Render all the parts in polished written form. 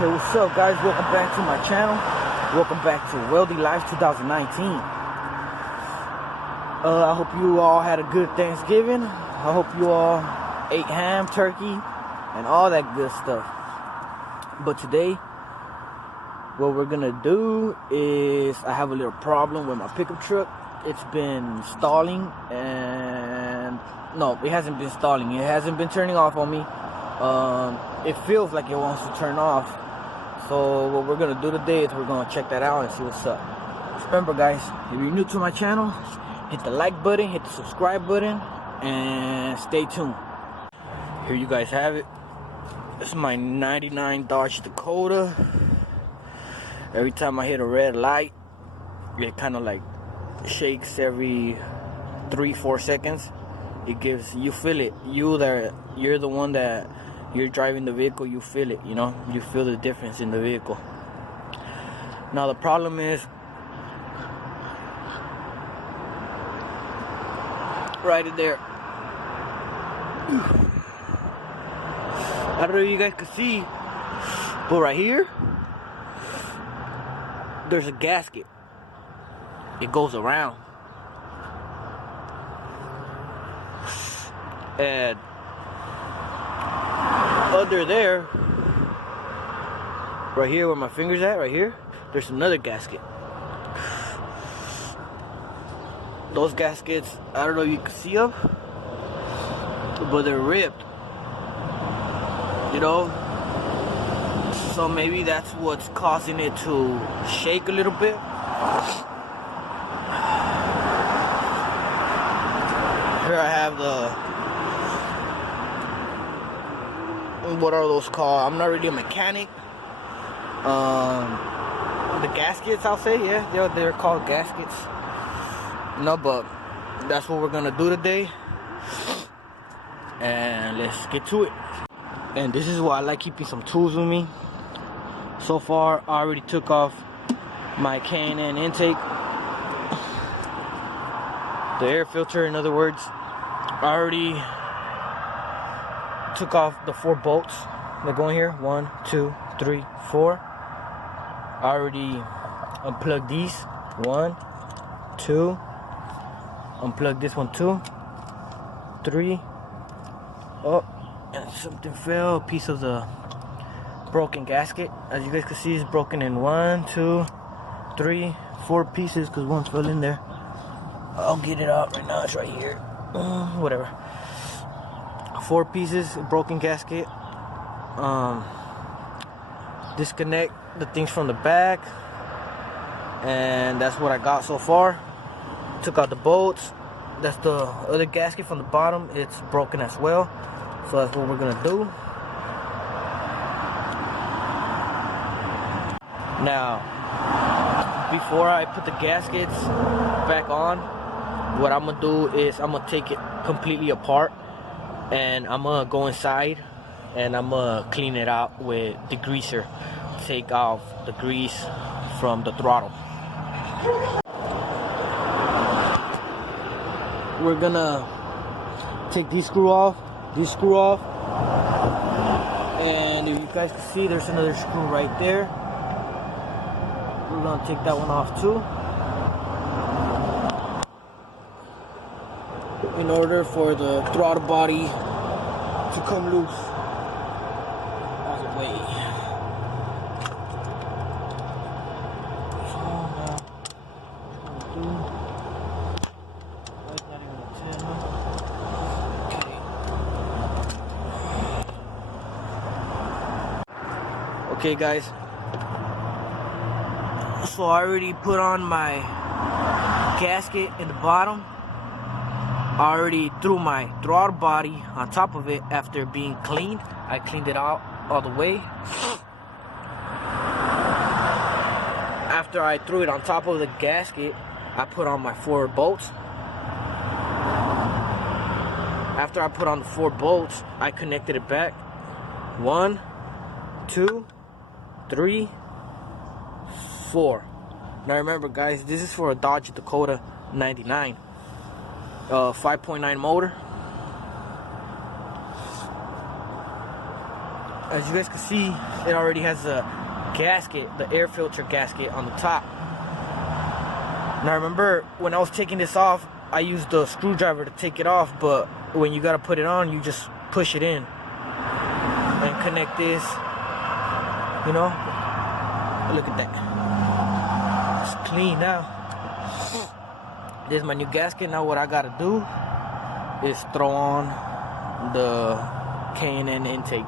Hey, what's up, guys? Welcome back to my channel. Welcome back to Welding Live 2019. I hope you all had a good Thanksgiving. I hope you all ate ham, turkey, and all that good stuff. But today, what we're gonna do is I have a little problem with my pickup truck. It's been stalling, and no, it hasn't been stalling. It hasn't been turning off on me. It feels like it wants to turn off. So what we're gonna do today is we're gonna check that out and see what's up. Remember, guys, if you're new to my channel, hit the like button, hit the subscribe button, and stay tuned. Here you guys have it. This is my 99 Dodge Dakota. Every time I hit a red light, it kind of like shakes every 3-4 seconds. It gives, you feel it. You're the one that you're driving the vehicle, you feel it, you know, you feel the difference in the vehicle. Now the problem is right there. I don't know if you guys can see, but right here there's a gasket. It goes around, and under there, right here where my finger's at, right here, there's another gasket. Those gaskets, I don't know if you can see them, but they're ripped, you know, so maybe that's what's causing it to shake a little bit. Here I have what are those called? I'm not really a mechanic. The gaskets, I'll say, yeah, they're called gaskets. No, but that's what we're gonna do today, and let's get to it. And this is why I like keeping some tools with me. So far, I already took off my K&N intake, the air filter, in other words. I already took off the 4 bolts that go in here. 1, 2, 3, 4. I already unplugged these. 1, 2. Unplug this one too. 3. Oh, and something fell. A piece of the broken gasket. As you guys can see, it's broken in 1, 2, 3, 4 pieces because one fell in there. I'll get it out right now. It's right here. Whatever. 4 pieces, broken gasket. Disconnect the things from the back, and that's what I got so far. Took out the bolts. That's the other gasket from the bottom. It's broken as well, so that's what we're gonna do. Now, before I put the gaskets back on, what I'm gonna do is I'm gonna take it completely apart, and I'm gonna go inside and I'm gonna clean it out with degreaser, take off the grease from the throttle. We're gonna take this screw off, and if you guys can see, there's another screw right there. We're gonna take that one off too, in order for the throttle body to come loose all the way. Okay, guys, so I already put on my gasket in the bottom. I already threw my throttle body on top of it after being cleaned. I cleaned it out all the way. After I threw it on top of the gasket, I put on my 4 bolts. After I put on the 4 bolts, I connected it back. 1, 2, 3, 4. Now remember, guys, this is for a Dodge Dakota 99. 5.9 motor. as you guys can see, it already has a gasket, the air filter gasket on the top. Now remember, when I was taking this off, I used the screwdriver to take it off, but when you gotta put it on, you just push it in and connect this, you know. Look at that, it's clean now. This is my new gasket. Now what I gotta do is throw on the K&N intake.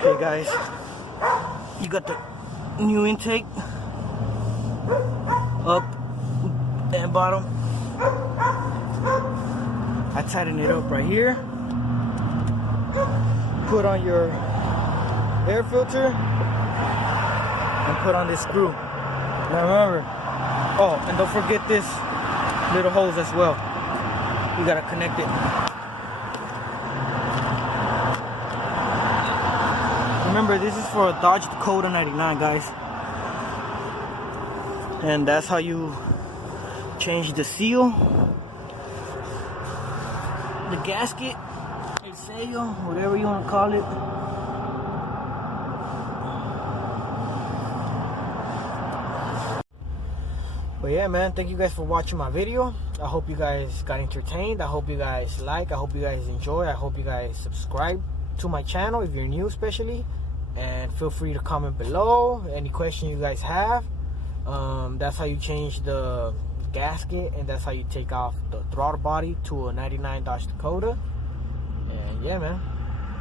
Okay guys, you got the new intake up and bottom. I tighten it up right here. Put on your air filter and put on this screw. Now remember, oh, and don't forget this little hose as well. You gotta connect it. Remember, this is for a Dodge Dakota 99, guys. And that's how you change the seal, the gasket, el sello, whatever you want to call it. But yeah, man, thank you guys for watching my video. I hope you guys got entertained. I hope you guys like. I hope you guys enjoy. I hope you guys subscribe to my channel if you're new, especially. And feel free to comment below any question you guys have. That's how you change the gasket, and that's how you take off the throttle body to a 99 Dodge Dakota. And yeah, man.